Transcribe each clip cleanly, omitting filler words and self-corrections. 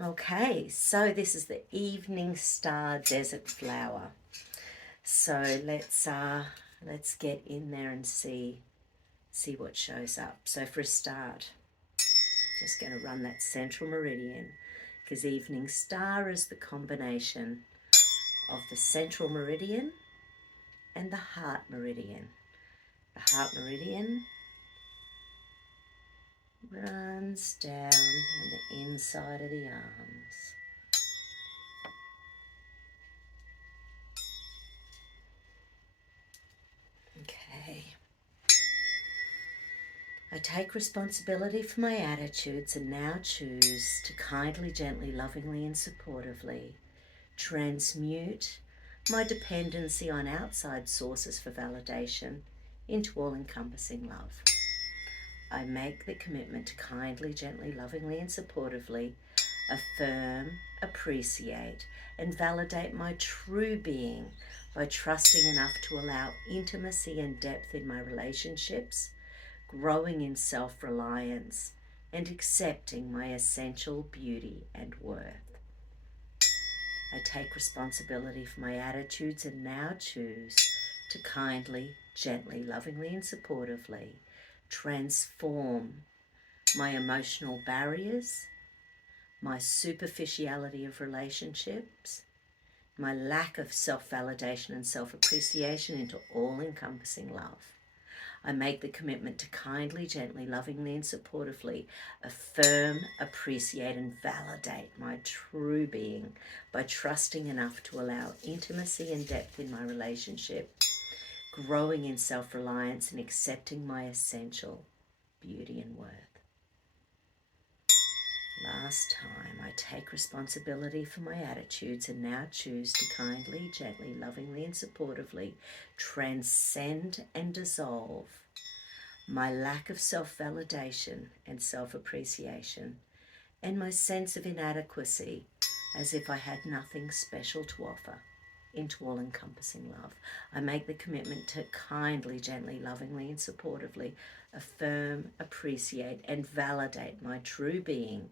Okay, so this is the evening star desert flower. So let's get in there and see what shows up. So for a start, just going to run that central meridian, because evening star is the combination of the central meridian and the heart meridian. The heart meridian runs down on the inside of the arms. Okay. I take responsibility for my attitudes and now choose to kindly, gently, lovingly, and supportively transmute my dependency on outside sources for validation into all-encompassing love. I make the commitment to kindly, gently, lovingly, and supportively affirm, appreciate, and validate my true being by trusting enough to allow intimacy and depth in my relationships, growing in self-reliance, and accepting my essential beauty and worth. I take responsibility for my attitudes and now choose to kindly, gently, lovingly, and supportively transform my emotional barriers, my superficiality of relationships, my lack of self-validation and self-appreciation into all-encompassing love. I make the commitment to kindly, gently, lovingly, and supportively affirm, appreciate, and validate my true being by trusting enough to allow intimacy and depth in my relationship, growing in self-reliance, and accepting my essential beauty and worth. Last time, I take responsibility for my attitudes and now choose to kindly, gently, lovingly, and supportively transcend and dissolve my lack of self-validation and self-appreciation and my sense of inadequacy as if I had nothing special to offer into all-encompassing love. I make the commitment to kindly, gently, lovingly, and supportively affirm, appreciate, and validate my true being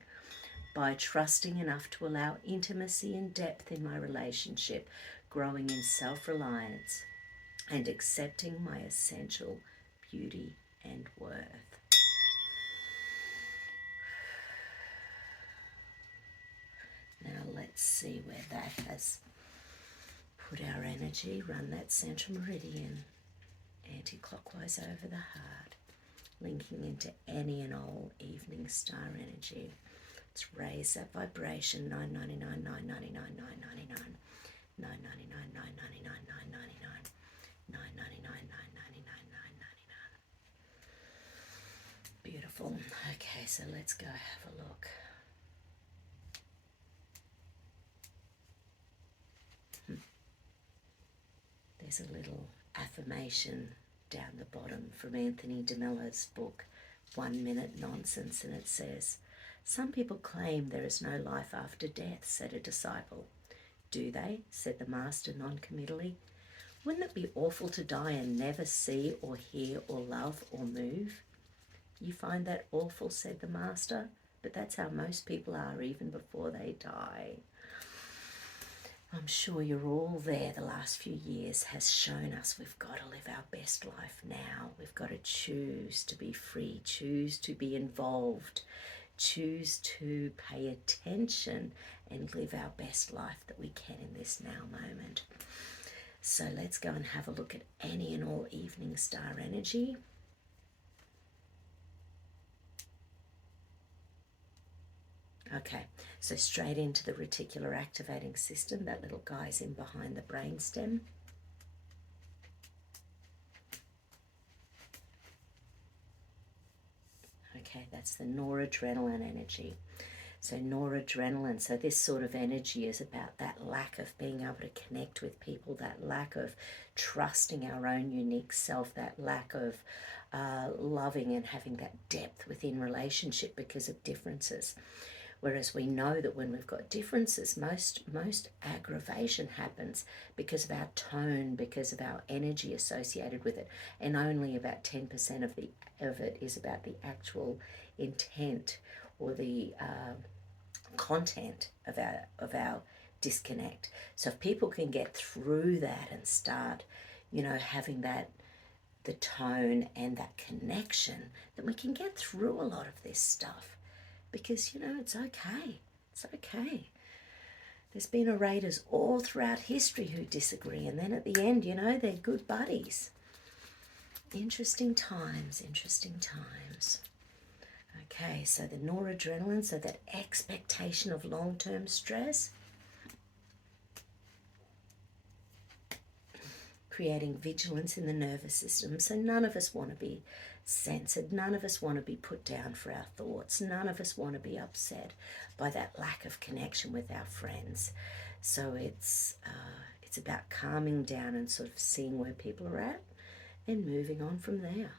by trusting enough to allow intimacy and depth in my relationship, growing in self-reliance, and accepting my essential beauty and worth. Now let's see where that has put our energy. Run that central meridian anti-clockwise over the heart, linking into any and all evening star energy. Let's raise that vibration. 999, 999, 999, 999, 999, 999, 999, 999, 999. Beautiful. Okay, so let's go have a look. There's a little affirmation down the bottom from Anthony DeMello's book, 1 Minute Nonsense, and it says, "Some people claim there is no life after death," said a disciple. "Do they?" said the master non-committally. "Wouldn't it be awful to die and never see or hear or love or move?" "You find that awful," said the master, "but that's how most people are even before they die." I'm sure you're all there. The last few years has shown us we've got to live our best life now. We've got to choose to be free, choose to be involved, choose to pay attention and live our best life that we can in this now moment. So let's go and have a look at any and all evening star energy. Okay, so straight into the reticular activating system. That little guy's in behind the brainstem. Okay, that's the noradrenaline energy. So noradrenaline, so this sort of energy is about that lack of being able to connect with people, that lack of trusting our own unique self, that lack of loving and having that depth within relationship because of differences. Whereas we know that when we've got differences, most aggravation happens because of our tone, because of our energy associated with it, and only about 10% of it is about the actual intent or the content of our disconnect. So if people can get through that and start, having that, the tone and that connection, then we can get through a lot of this stuff, because it's okay. It's okay. There's been orators all throughout history who disagree, and then at the end, they're good buddies. Interesting times, interesting times. Okay, so the noradrenaline, so that expectation of long-term stress, creating vigilance in the nervous system. So none of us want to be censored. None of us want to be put down for our thoughts. None of us want to be upset by that lack of connection with our friends. So it's about calming down and sort of seeing where people are at and moving on from there.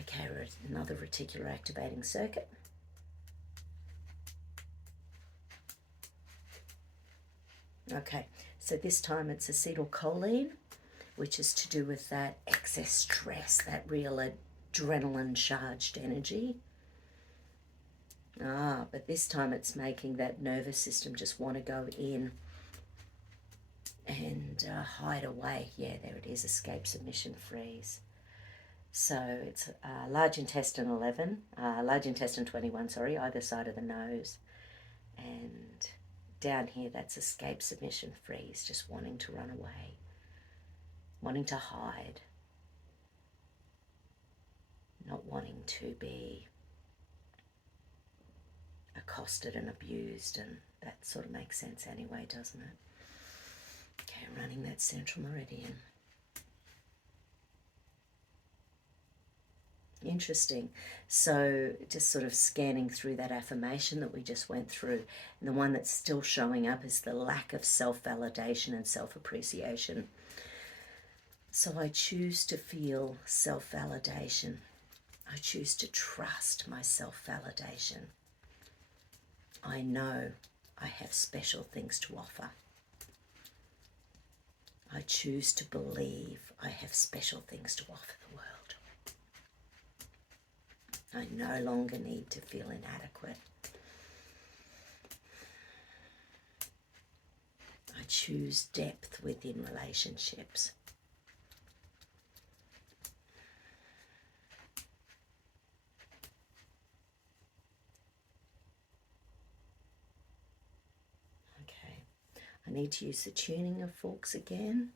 Okay, another reticular activating circuit. Okay, so this time it's acetylcholine, which is to do with that excess stress, that real adrenaline charged energy. But this time it's making that nervous system just want to go in and hide away. Yeah, there it is, escape, submission, freeze. So it's large intestine 11, large intestine 21, sorry, either side of the nose. And down here, that's escape, submission, freeze, just wanting to run away, wanting to hide, not wanting to be accosted and abused, and that sort of makes sense anyway, doesn't it? Okay, running that central meridian. Interesting. So just sort of scanning through that affirmation that we just went through, and the one that's still showing up is the lack of self-validation and self-appreciation. So I choose to feel self-validation. I choose to trust my self-validation. I know I have special things to offer. I choose to believe I have special things to offer the world. I no longer need to feel inadequate. I choose depth within relationships. Okay, I need to use the tuning of forks again.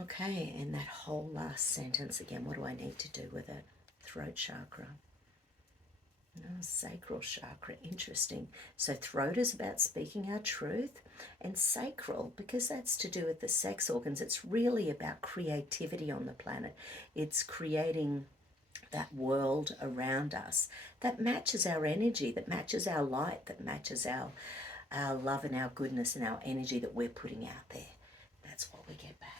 Okay, and that whole last sentence again, what do I need to do with it? Throat chakra. Sacral chakra, interesting. So throat is about speaking our truth, and sacral, because that's to do with the sex organs, it's really about creativity on the planet. It's creating that world around us that matches our energy, that matches our light, that matches our love and our goodness and our energy that we're putting out there. That's what we get back.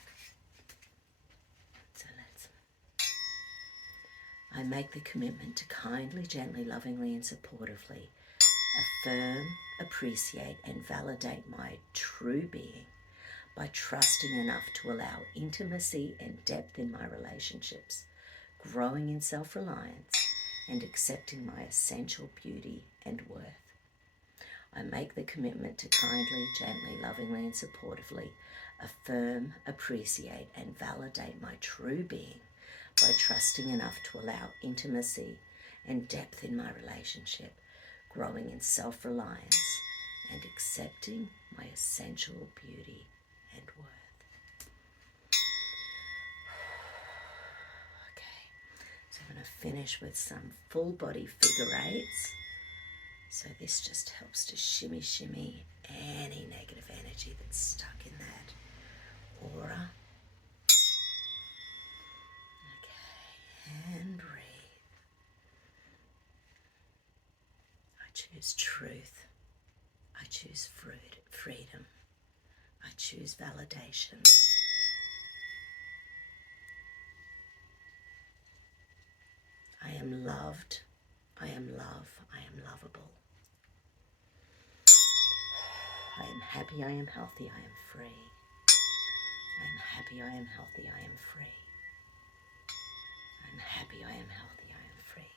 I make the commitment to kindly, gently, lovingly, and supportively affirm, appreciate, and validate my true being by trusting enough to allow intimacy and depth in my relationships, growing in self-reliance, and accepting my essential beauty and worth. I make the commitment to kindly, gently, lovingly, and supportively affirm, appreciate, and validate my true being by trusting enough to allow intimacy and depth in my relationship, growing in self-reliance, and accepting my essential beauty and worth. Okay, so I'm going to finish with some full body figure eights. So this just helps to shimmy any negative energy that's stuck in that aura. And breathe. I choose truth. I choose freedom. I choose validation. I am loved. I am love. I am lovable. I am happy, I am healthy, I am free. I am happy, I am healthy, I am free. I am happy, I am healthy, I am free.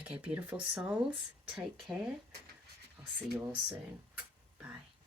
Okay, beautiful souls, take care. I'll see you all soon. Bye.